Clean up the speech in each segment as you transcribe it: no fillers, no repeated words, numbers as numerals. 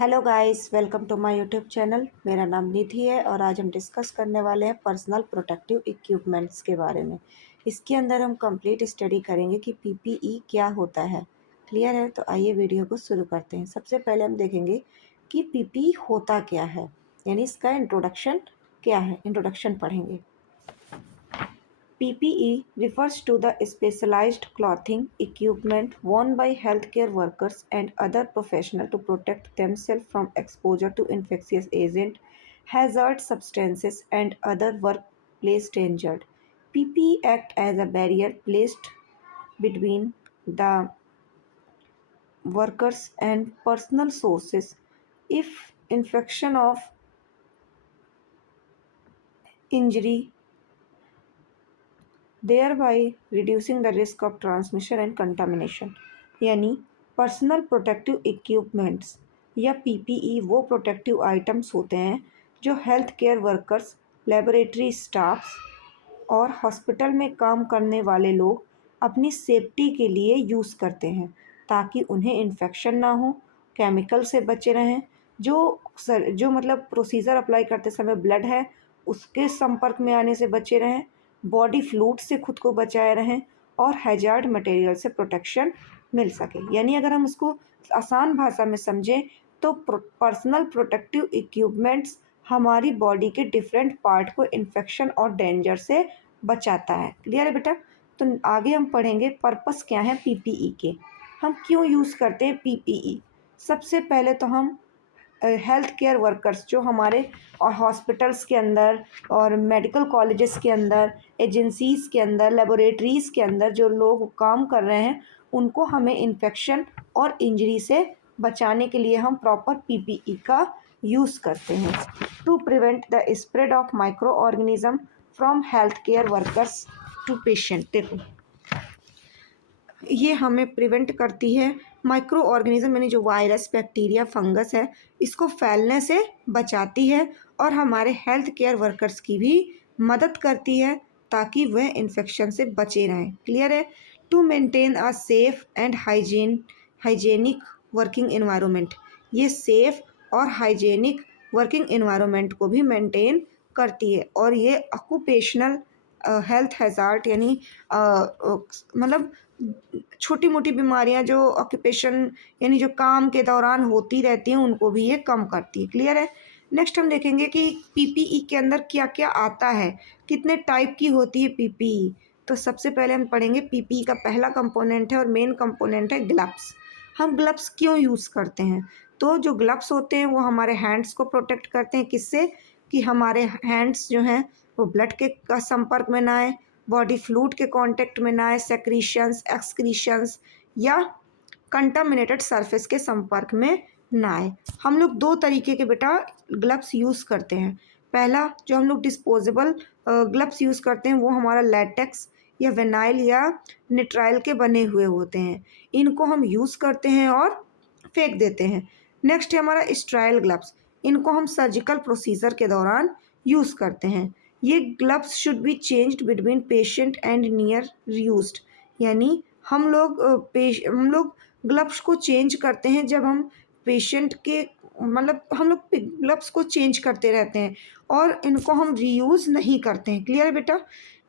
Hello guys, welcome to my YouTube channel. मेरा नाम निधि है और आज हम डिस्कस करने वाले हैं पर्सनल प्रोटेक्टिव इक्विपमेंट्स के बारे में। इसके अंदर हम कंप्लीट स्टडी करेंगे कि पीपीई क्या होता है। क्लियर है? तो आइए वीडियो को शुरू करते हैं। सबसे पहले हम देखेंगे कि पीपीई होता क्या है, यानी इसका इंट्रोडक्शन क्या है। इंट्रोडक्शन पढ़ेंगे। PPE refers to the specialized clothing equipment worn by healthcare workers and other professionals to protect themselves from exposure to infectious agents, hazard substances, and other workplace danger. PPE act as a barrier placed between the workers and personal sources. If infection of injury, thereby reducing the risk of transmission and contamination। यानी personal protective equipments या PPE वो protective items होते हैं जो health care workers, laboratory staffs और hospital में काम करने वाले लोग अपनी सेफ्टी के लिए यूज़ करते हैं, ताकि उन्हें इन्फेक्शन ना हो, केमिकल से बचे रहें। जो मतलब प्रोसीजर अप्लाई करते समय ब्लड है उसके संपर्क में आने से बचे रहें, बॉडी फ्लूइड से खुद को बचाए रहें और हैजार्ड मटेरियल से प्रोटेक्शन मिल सके। यानी अगर हम उसको आसान भाषा में समझें तो पर्सनल प्रोटेक्टिव इक्विपमेंट्स हमारी बॉडी के डिफरेंट पार्ट को इन्फेक्शन और डेंजर से बचाता है। क्लियर है बेटा? तो आगे हम पढ़ेंगे पर्पस क्या है पीपीई के, हम क्यों यूज़ करते हैं पीपीई। सबसे पहले तो हम हेल्थ केयर वर्कर्स जो हमारे और हॉस्पिटल्स के अंदर और मेडिकल कॉलेजेस के अंदर, एजेंसीज़ के अंदर, लेबोरेटरीज़ के अंदर जो लोग काम कर रहे हैं उनको हमें इन्फेक्शन और इंजरी से बचाने के लिए हम प्रॉपर पीपीई का यूज़ करते हैं to prevent the spread of micro organism from health care workers to patient. देखो, ये हमें प्रिवेंट करती है माइक्रो ऑर्गेनिज्म यानी जो वायरस, बैक्टीरिया, फंगस है, इसको फैलने से बचाती है और हमारे हेल्थ केयर वर्कर्स की भी मदद करती है ताकि वह इन्फेक्शन से बचे रहें। क्लियर है? To maintain a safe and hygienic working environment, ये सेफ और हाइजेनिक वर्किंग एनवायरनमेंट को भी मेंटेन करती है और ये ऑक्यूपेशनल हेल्थ हैजार्ड यानी मतलब छोटी मोटी बीमारियां जो ऑक्यूपेशन यानी जो काम के दौरान होती रहती हैं उनको भी ये कम करती है। क्लियर है? नेक्स्ट हम देखेंगे कि पीपीई के अंदर क्या क्या आता है, कितने टाइप की होती है पीपीई। तो सबसे पहले हम पढ़ेंगे पीपीई का पहला कंपोनेंट है और मेन कंपोनेंट है ग्लव्स। हम ग्लव्स क्यों यूज़ करते हैं? तो जो ग्लव्स होते हैं वो हमारे हैंड्स को प्रोटेक्ट करते हैं। किससे? कि हमारे हैंड्स जो हैं वो ब्लड के का संपर्क में ना आए, बॉडी फ्लूइड के कांटेक्ट में ना आए, सेक्रीशंस, एक्सक्रीशंस या कंटामिनेटेड सरफेस के संपर्क में ना आए। हम लोग दो तरीके के बेटा ग्लव्स यूज़ करते हैं। पहला जो हम लोग डिस्पोजेबल ग्लव्स यूज़ करते हैं वो हमारा लैटेक्स या विनाइल या निट्राइल के बने हुए होते हैं। इनको हम यूज़ करते हैं और फेंक देते हैं। नेक्स्ट है हमारा स्टेराइल ग्लव्स, इनको हम सर्जिकल प्रोसीजर के दौरान यूज़ करते हैं। ये gloves should be changed between patient and near used, यानी हम लोग ग्लव्स को चेंज करते हैं जब हम पेशेंट के मतलब हम लोग ग्लव्स को चेंज करते रहते हैं और इनको हम रीयूज़ नहीं करते हैं। क्लियर है बेटा?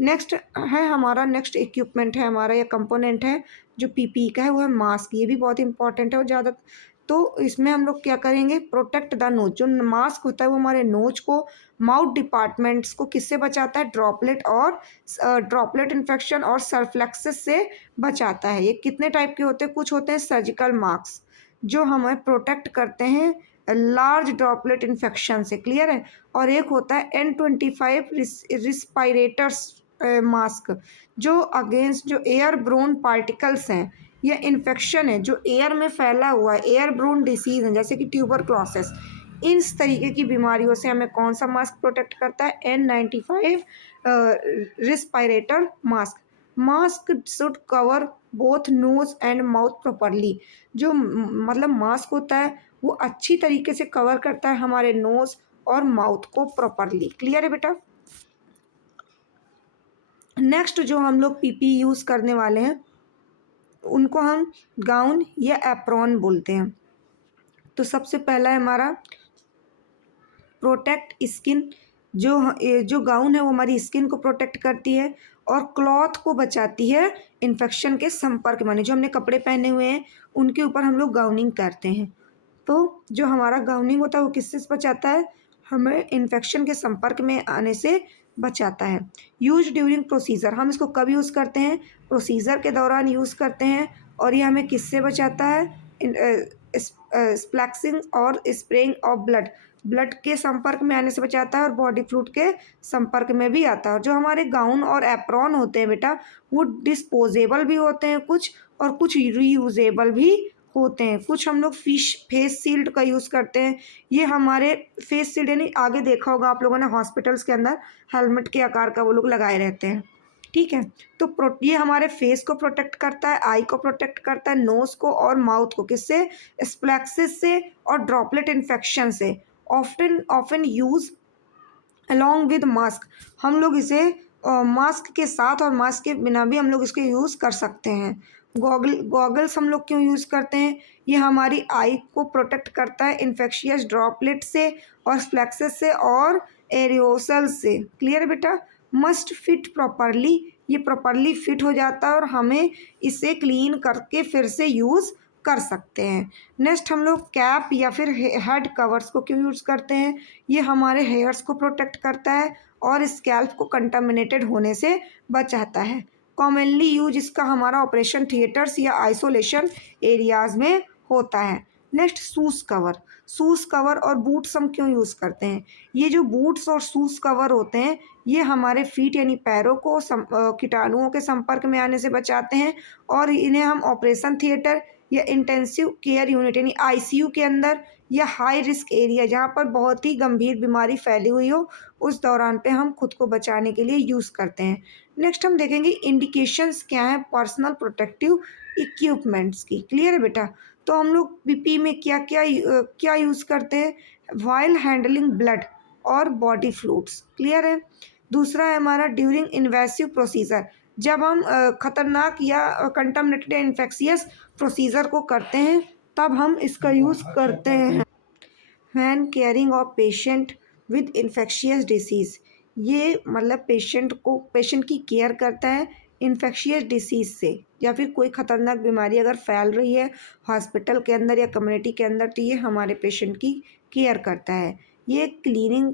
नेक्स्ट है हमारा नेक्स्ट इक्विपमेंट है हमारा या कंपोनेंट है जो पीपीई का है, वो है मास्क। ये भी बहुत इंपॉर्टेंट है और ज़्यादा तो इसमें हम लोग क्या करेंगे, प्रोटेक्ट द नोज। जो मास्क होता है वो हमारे नोज को, माउथ डिपार्टमेंट्स को किससे बचाता है? ड्रॉपलेट इन्फेक्शन और सरफ्लेक्सिस से बचाता है। ये कितने टाइप के होते हैं? कुछ होते हैं सर्जिकल मास्क जो हमें प्रोटेक्ट करते हैं लार्ज ड्रॉपलेट इन्फेक्शन से। क्लियर है? और एक होता है N25 रिस्पायरेटर्स मास्क जो अगेंस्ट जो एयर ब्रोन पार्टिकल्स हैं या इन्फेक्शन है जो एयर में फैला हुआ है, एयर ब्रोन डिसीज़ है जैसे कि ट्यूबरक्लोसिस, इस तरीके की बीमारियों से हमें कौन सा मास्क प्रोटेक्ट करता है? N95 respirator mask. Mask should cover both nose and mouth properly. जो मतलब मास्क होता है वो अच्छी तरीके से कवर करता है हमारे नोज और माउथ को प्रॉपरली। क्लियर है बेटा? नेक्स्ट जो हम लोग पीपी यूज़ करने वाले हैं उनको हम गाउन या एप्रॉन बोलते हैं। तो सबसे पहला है हमारा प्रोटेक्ट स्किन। जो गाउन है वो हमारी स्किन को प्रोटेक्ट करती है और क्लॉथ को बचाती है इन्फेक्शन के संपर्क में। जो हमने कपड़े पहने हुए हैं उनके ऊपर हम लोग गाउनिंग करते हैं, तो जो हमारा गाउनिंग होता है वो किससे बचाता है, हमें इन्फेक्शन के संपर्क में आने से बचाता है। यूज ड्यूरिंग प्रोसीजर, हम इसको कब यूज़ करते हैं, प्रोसीजर के दौरान यूज़ करते हैं। और ये हमें किससे बचाता है, स्प्लैक्सिंग और स्प्रेइंग ऑफ ब्लड के संपर्क में आने से बचाता है और बॉडी फ्लूइड के संपर्क में भी आता है। जो हमारे गाउन और एप्रॉन होते हैं बेटा, वो डिस्पोजेबल भी होते हैं कुछ, और कुछ रीयूजेबल भी होते हैं। कुछ हम लोग फेस शील्ड का यूज़ करते हैं। ये हमारे फेस शील्ड यानी आगे देखा होगा आप लोगों ने हॉस्पिटल्स के अंदर हेलमेट के आकार का वो लोग लगाए रहते हैं, ठीक है। तो ये हमारे फेस को प्रोटेक्ट करता है, आई को प्रोटेक्ट करता है, नोज़ को और माउथ को, किससे, स्प्लैक्सिस से और ड्रॉपलेट इन्फेक्शन से। Often use along with mask, हम लोग इसे मास्क के साथ और मास्क के बिना भी हम लोग इसको यूज़ कर सकते हैं। गॉगल्स हम लोग क्यों यूज़ करते हैं, ये हमारी आई को प्रोटेक्ट करता है इन्फेक्शियस ड्रॉपलेट से और स्प्लैक्सिस से और एरियोसल से। क्लियर है बेटा। मस्ट फिट प्रॉपरली, ये प्रॉपरली फिट हो जाता है और हमें इसे क्लीन करके फिर से यूज़ कर सकते हैं। नेक्स्ट हम लोग कैप या फिर हेड कवर्स को क्यों यूज़ करते हैं, ये हमारे हेयर्स को प्रोटेक्ट करता है और स्कैल्प को कंटामिनेटेड होने से बचाता है। कॉमनली यूज इसका हमारा ऑपरेशन थिएटर्स या आइसोलेशन एरियाज में होता है। नेक्स्ट शूज़ कवर और बूट्स हम क्यों यूज़ करते हैं, ये जो बूट्स और शूज़ कवर होते हैं ये हमारे फीट यानी पैरों को कीटाणुओं के संपर्क में आने से बचाते हैं और इन्हें हम ऑपरेशन थिएटर या इंटेंसिव केयर यूनिट यानी आईसीयू के अंदर या हाई रिस्क एरिया जहाँ पर बहुत ही गंभीर बीमारी फैली हुई हो उस दौरान पे हम खुद को बचाने के लिए यूज़ करते हैं। नेक्स्ट हम देखेंगे इंडिकेशंस क्या हैं पर्सनल प्रोटेक्टिव इक्विपमेंट्स की। क्लियर है बेटा। तो हम लोग पीपी में क्या यूज़ करते हैं, वाइल हैंडलिंग ब्लड और बॉडी फ्लूइड्स। क्लियर है। दूसरा है हमारा ड्यूरिंग इन्वेसिव प्रोसीजर, जब हम खतरनाक या कंटामिनेटेड इन्फेक्शियस प्रोसीजर को करते हैं तब हम इसका यूज़ करते हैं। When caring of patient with infectious disease, ये मतलब पेशेंट की केयर करता है इन्फेक्शियस डिसीज़ से या फिर कोई ख़तरनाक बीमारी अगर फैल रही है हॉस्पिटल के अंदर या कम्युनिटी के अंदर तो ये हमारे पेशेंट की केयर करता है। ये cleaning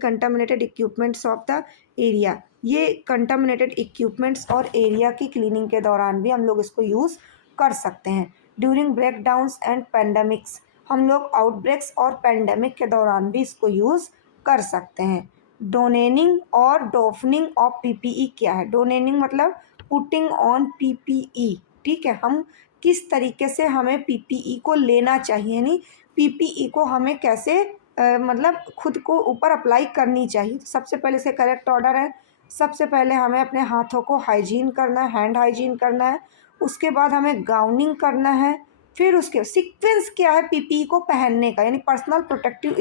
contaminated equipments of the area, ये कंटामिनेटेड इक्विपमेंट्स और एरिया की क्लीनिंग के दौरान भी हम लोग इसको यूज़ कर सकते हैं। ड्यूरिंग ब्रेकडाउन्स एंड पेंडेमिक्स, हम लोग आउटब्रेक्स और पेंडेमिक के दौरान भी इसको यूज़ कर सकते हैं। डोनेनिंग और डोफनिंग ऑफ पीपीई क्या है, डोनेनिंग मतलब पुटिंग ऑन पीपीई, ठीक है। हम किस तरीके से हमें पीपीई को लेना चाहिए यानी पीपीई को हमें कैसे मतलब खुद को ऊपर अप्लाई करनी चाहिए। सबसे पहले से करेक्ट ऑर्डर है, सबसे पहले हमें अपने हाथों को हाइजीन करना है, हैंड हाइजीन करना है। उसके बाद हमें गाउनिंग करना है। फिर उसके सीक्वेंस क्या है पीपीई को पहनने का यानी पर्सनल प्रोटेक्टिव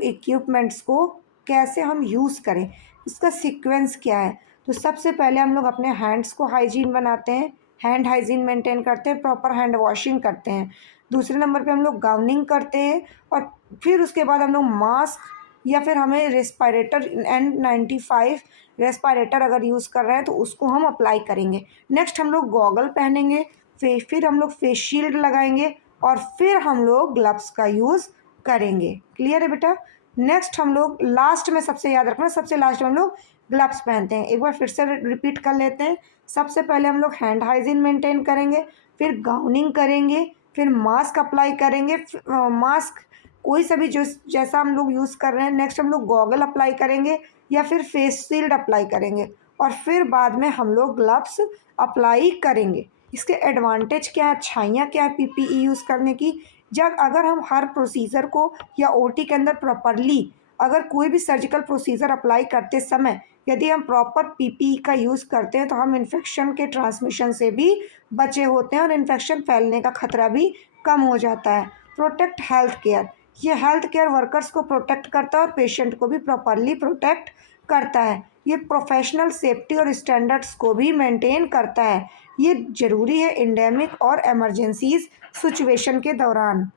इक्विपमेंट्स को कैसे हम यूज़ करें, इसका सीक्वेंस क्या है। तो सबसे पहले हम लोग अपने हैंड्स को हाइजीन बनाते हैं, हैंड हाइजीन मेंटेन करते हैं, प्रॉपर हैंड वॉशिंग करते हैं। दूसरे नंबर पे हम लोग गाउनिंग करते हैं और फिर उसके बाद हम लोग मास्क या फिर हमें रेस्पिरेटर N95 रेस्पिरेटर अगर यूज़ कर रहे हैं तो उसको हम अप्लाई करेंगे। नेक्स्ट हम लोग गॉगल पहनेंगे, फिर हम लोग फेस शील्ड लगाएंगे और फिर हम लोग ग्लव्स का यूज़ करेंगे। क्लियर है बेटा। नेक्स्ट हम लोग लास्ट में, सबसे याद रखना, सबसे लास्ट में हम लोग ग्लव्स पहनते हैं। एक बार फिर से रिपीट कर लेते हैं। सबसे पहले हम लोग हैंड हाइजीन मेंटेन करेंगे, फिर गाउनिंग करेंगे, फिर मास्क अप्लाई करेंगे, मास्क कोई सा भी जो जैसा हम लोग यूज़ कर रहे हैं। नेक्स्ट हम लोग गॉगल अप्लाई करेंगे या फिर फेस शील्ड अप्लाई करेंगे और फिर बाद में हम लोग ग्लव्स अप्लाई करेंगे। इसके एडवांटेज क्या है, अच्छाइयाँ क्या है पीपीई यूज़ करने की, जब अगर हम हर प्रोसीजर को या ओटी के अंदर प्रॉपरली अगर कोई भी सर्जिकल प्रोसीजर अप्लाई करते समय यदि हम प्रॉपर पीपीई का यूज़ करते हैं तो हम इन्फेक्शन के ट्रांसमिशन से भी बचे होते हैं और इन्फेक्शन फैलने का खतरा भी कम हो जाता है। प्रोटेक्ट हेल्थ केयर, ये हेल्थ केयर वर्कर्स को प्रोटेक्ट करता है और पेशेंट को भी प्रॉपरली प्रोटेक्ट करता है। ये प्रोफेशनल सेफ्टी और स्टैंडर्ड्स को भी मेंटेन करता है। ये ज़रूरी है एंडेमिक और इमरजेंसीज सिचुएशन के दौरान।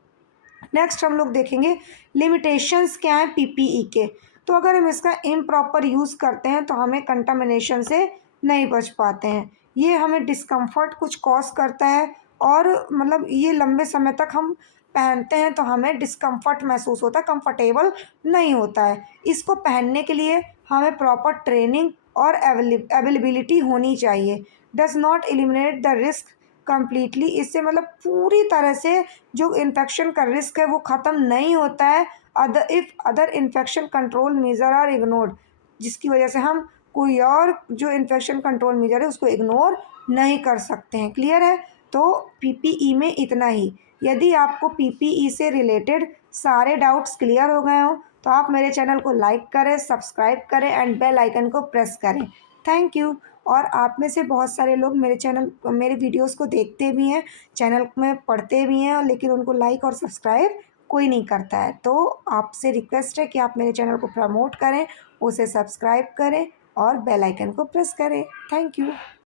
नेक्स्ट हम लोग देखेंगे लिमिटेशंस क्या हैं पीपीई के। तो अगर हम इसका इम्प्रॉपर यूज़ करते हैं तो हमें कंटामिनेशन से नहीं बच पाते हैं। ये हमें डिस्कम्फर्ट कुछ कॉज करता है और मतलब ये लंबे समय तक हम पहनते हैं तो हमें डिस्कम्फर्ट महसूस होता है, कंफर्टेबल नहीं होता है। इसको पहनने के लिए हमें प्रॉपर ट्रेनिंग और अवेलेबिलिटी होनी चाहिए। Does not eliminate the risk completely, इससे मतलब पूरी तरह से जो इन्फेक्शन का रिस्क है वो ख़त्म नहीं होता है। Other infection control measure are ignored, जिसकी वजह से हम कोई और जो इन्फेक्शन कंट्रोल मेजर है उसको इग्नोर नहीं कर सकते हैं। क्लियर है? तो पीपीई में इतना ही। यदि आपको पीपीई से रिलेटेड सारे डाउट्स क्लियर हो गए हों तो आप मेरे चैनल को लाइक करें, सब्सक्राइब करें एंड बेल आइकन को प्रेस करें। Thank you. और आप में से बहुत सारे लोग मेरे वीडियोस को देखते भी हैं, चैनल में पढ़ते भी हैं, लेकिन उनको लाइक और सब्सक्राइब कोई नहीं करता है। तो आपसे रिक्वेस्ट है कि आप मेरे चैनल को प्रमोट करें, उसे सब्सक्राइब करें और बेल आइकन को प्रेस करें। Thank you.